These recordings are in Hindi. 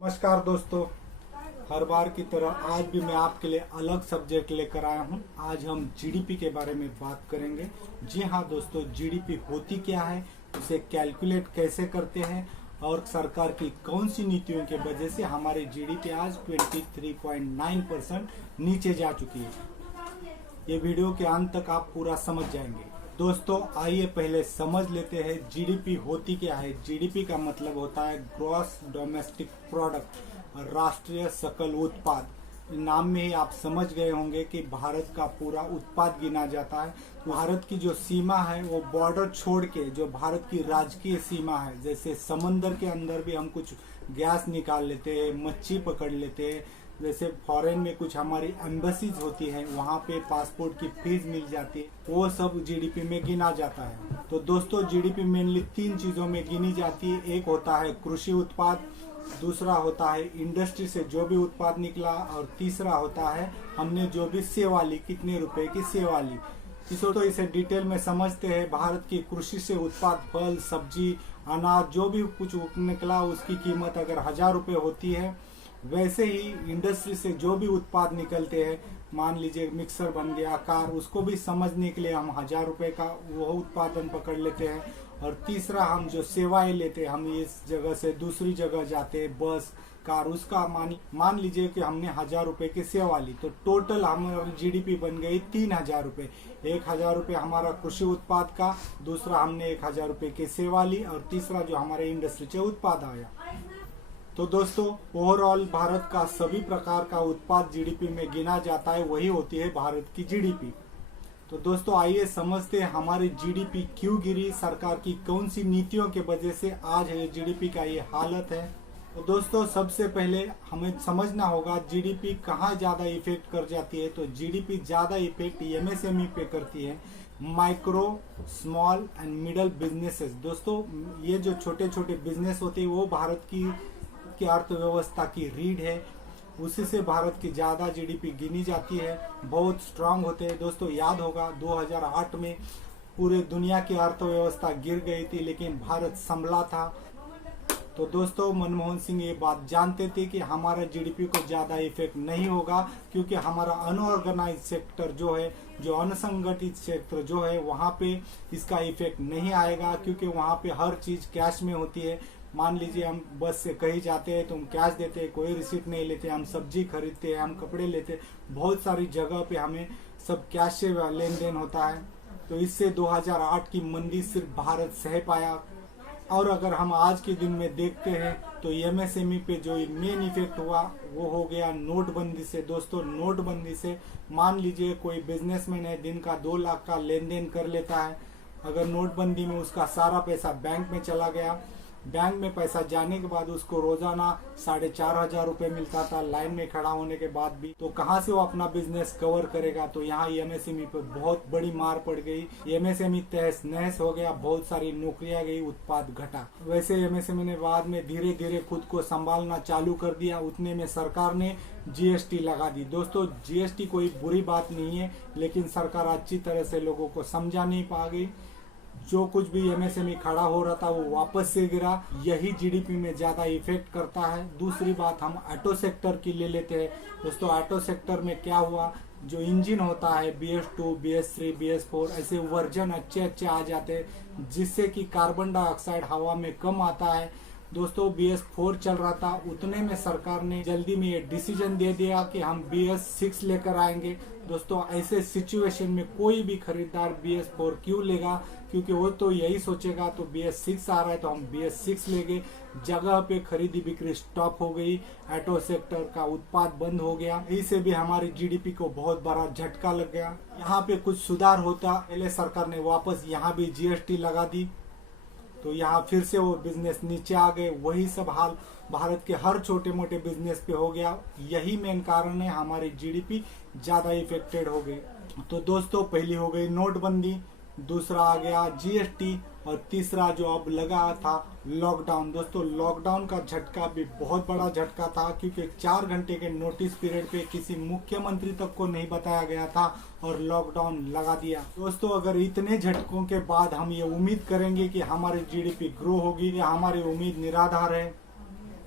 नमस्कार दोस्तों, हर बार की तरह आज भी मैं आपके लिए अलग सब्जेक्ट लेकर आया हूं। आज हम जीडीपी के बारे में बात करेंगे। जी हां दोस्तों, जीडीपी होती क्या है, उसे कैलकुलेट कैसे करते हैं और सरकार की कौन सी नीतियों के वजह से हमारी जीडीपी आज 23.9% नीचे जा चुकी है। ये वीडियो के अंत तक आप पूरा समझ जाएंगे। दोस्तों आइए पहले समझ लेते हैं जीडीपी होती क्या है। जीडीपी का मतलब होता है ग्रॉस डोमेस्टिक प्रोडक्ट, राष्ट्रीय सकल उत्पाद। नाम में ही आप समझ गए होंगे कि भारत का पूरा उत्पाद गिना जाता है। भारत की जो सीमा है वो बॉर्डर छोड़ के जो भारत की राजकीय सीमा है, जैसे समंदर के अंदर भी हम कुछ गैस निकाल लेते हैं, मच्छी पकड़ लेते हैं, जैसे फॉरेन में कुछ हमारी एम्बेसीज होती है, वहाँ पे पासपोर्ट की फीस मिल जाती है, वो सब जीडीपी में गिना जाता है। तो दोस्तों जीडीपी मेनली तीन चीजों में गिनी जाती है। एक होता है कृषि उत्पाद, दूसरा होता है इंडस्ट्री से जो भी उत्पाद निकला, और तीसरा होता है हमने जो भी सेवा ली, कितने रुपए की सेवा ली। तो इसे डिटेल में समझते हैं। भारत की कृषि से उत्पाद, फल, सब्जी, अनाज जो भी कुछ निकला उसकी कीमत अगर 1000 रुपये होती है, वैसे ही इंडस्ट्री से जो भी उत्पाद निकलते हैं, मान लीजिए मिक्सर बन गया, कार, उसको भी समझने के लिए हम 1000 रुपये का वो उत्पादन पकड़ लेते हैं। और तीसरा हम जो सेवाएं लेते हैं, हम इस जगह से दूसरी जगह जाते हैं, बस, कार, उसका मान लीजिए कि हमने 1000 रुपये की सेवा ली, तो टोटल हमारी जीडीपी बन गई 3000 रुपये। 1000 रुपये हमारा कृषि उत्पाद का, दूसरा हमने 1000 रुपये की सेवा ली, और तीसरा जो हमारे इंडस्ट्री से उत्पाद आया। तो दोस्तों ओवरऑल भारत का सभी प्रकार का उत्पाद जीडीपी में गिना जाता है, वही होती है भारत की जीडीपी। तो दोस्तों आइए समझते हैं हमारी जीडीपी क्यों गिरी, सरकार की कौन सी नीतियों के वजह से आज ये जीडीपी का ये हालत है। तो दोस्तों सबसे पहले हमें समझना होगा जीडीपी कहाँ ज्यादा इफेक्ट कर जाती है। तो जीडीपी ज्यादा इफेक्ट एमएसएमई पे करती है, micro, small and middle businesses. दोस्तों ये जो छोटे छोटे बिजनेस होते हैं वो भारत की अर्थव्यवस्था की रीढ़ है, उसी से भारत की ज्यादा जीडीपी गिनी जाती है, बहुत स्ट्रांग होते हैं। दोस्तों याद होगा 2008 में पूरे दुनिया की अर्थव्यवस्था गिर गई थी, लेकिन भारत संभला था। तो दोस्तों मनमोहन सिंह ये बात जानते थे कि हमारा जीडीपी को ज्यादा इफेक्ट नहीं होगा, क्योंकि हमारा अनऑर्गेनाइज सेक्टर जो है, जो असंगठित क्षेत्र जो है, वहाँ पे इसका इफेक्ट नहीं आएगा, क्योंकि वहाँ पे हर चीज कैश में होती है। मान लीजिए हम बस से कहीं जाते हैं तो हम कैश देते हैं, कोई रिसीट नहीं लेते, हम सब्जी खरीदते हैं, हम कपड़े लेते हैं, बहुत सारी जगह पे हमें सब कैश से लेन देन होता है। तो इससे 2008 की मंदी सिर्फ भारत सह पाया। और अगर हम आज के दिन में देखते हैं तो एमएसएमई पे जो मेन इफेक्ट हुआ वो हो गया नोटबंदी से। दोस्तों नोटबंदी से मान लीजिए कोई बिजनेसमैन है, दिन का 2 लाख का लेन देन कर लेता है, अगर नोटबंदी में उसका सारा पैसा बैंक में चला गया, बैंक में पैसा जाने के बाद उसको रोजाना 4500 रुपये मिलता था लाइन में खड़ा होने के बाद भी, तो कहाँ से वो अपना बिजनेस कवर करेगा। तो यहाँ एमएसएमई पे बहुत बड़ी मार पड़ गई, एमएसएमई तहस नहस हो गया, बहुत सारी नौकरियां गई, उत्पाद घटा। वैसे एमएसएमई ने बाद में धीरे धीरे खुद को संभालना चालू कर दिया, उतने में सरकार ने जीएसटी लगा दी। दोस्तों जीएसटी कोई बुरी बात नहीं है, लेकिन सरकार अच्छी तरह से लोगों को समझा नहीं पा गई। जो कुछ भी एमएसएमई खड़ा हो रहा था वो वापस से गिरा, यही जीडीपी में ज्यादा इफेक्ट करता है। दूसरी बात हम ऑटो सेक्टर की ले लेते हैं। दोस्तों ऑटो सेक्टर में क्या हुआ, जो इंजन होता है BS2, BS3, BS4 ऐसे वर्जन अच्छे आ जाते हैं, जिससे कि कार्बन डाइऑक्साइड हवा में कम आता है। दोस्तों BS4 चल रहा था, उतने में सरकार ने जल्दी में ये डिसीजन दे दिया कि हम BS6 लेकर आएंगे। दोस्तों ऐसे सिचुएशन में कोई भी खरीदार BS4 क्यों लेगा, क्योंकि वो तो यही सोचेगा तो BS6 आ रहा है तो हम BS6 लेंगे। जगह पे खरीदी बिक्री स्टॉप हो गई, ऑटो सेक्टर का उत्पाद बंद हो गया, इससे भी हमारी जीडीपी को बहुत बड़ा झटका लग गया। यहाँ पे कुछ सुधार होता, पहले सरकार ने वापस यहाँ भी जीएसटी लगा दी, तो यहाँ फिर से वो बिजनेस नीचे आ गए। वही सब हाल भारत के हर छोटे मोटे बिजनेस पे हो गया। यही मेन कारण है हमारी जीडीपी ज्यादा इफेक्टेड हो गई। तो दोस्तों पहली हो गई नोटबंदी, दूसरा आ गया जीएसटी, और तीसरा जो अब लगा था लॉकडाउन। दोस्तों लॉकडाउन का झटका भी बहुत बड़ा झटका था, क्योंकि 4 घंटे के नोटिस पीरियड पे किसी मुख्यमंत्री तक को नहीं बताया गया था और लॉकडाउन लगा दिया। दोस्तों अगर इतने झटकों के बाद हम ये उम्मीद करेंगे कि हमारी जीडीपी ग्रो होगी, या हमारी उम्मीद निराधार है।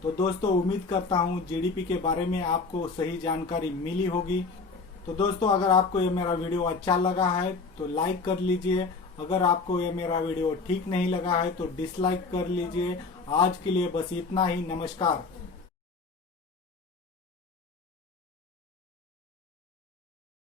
तो दोस्तों उम्मीद करता हूँ जीडीपी के बारे में आपको सही जानकारी मिली होगी। तो दोस्तों अगर आपको ये मेरा वीडियो अच्छा लगा है तो लाइक कर लीजिए, अगर आपको ये मेरा वीडियो ठीक नहीं लगा है तो डिसलाइक कर लीजिए। आज के लिए बस इतना ही। नमस्कार।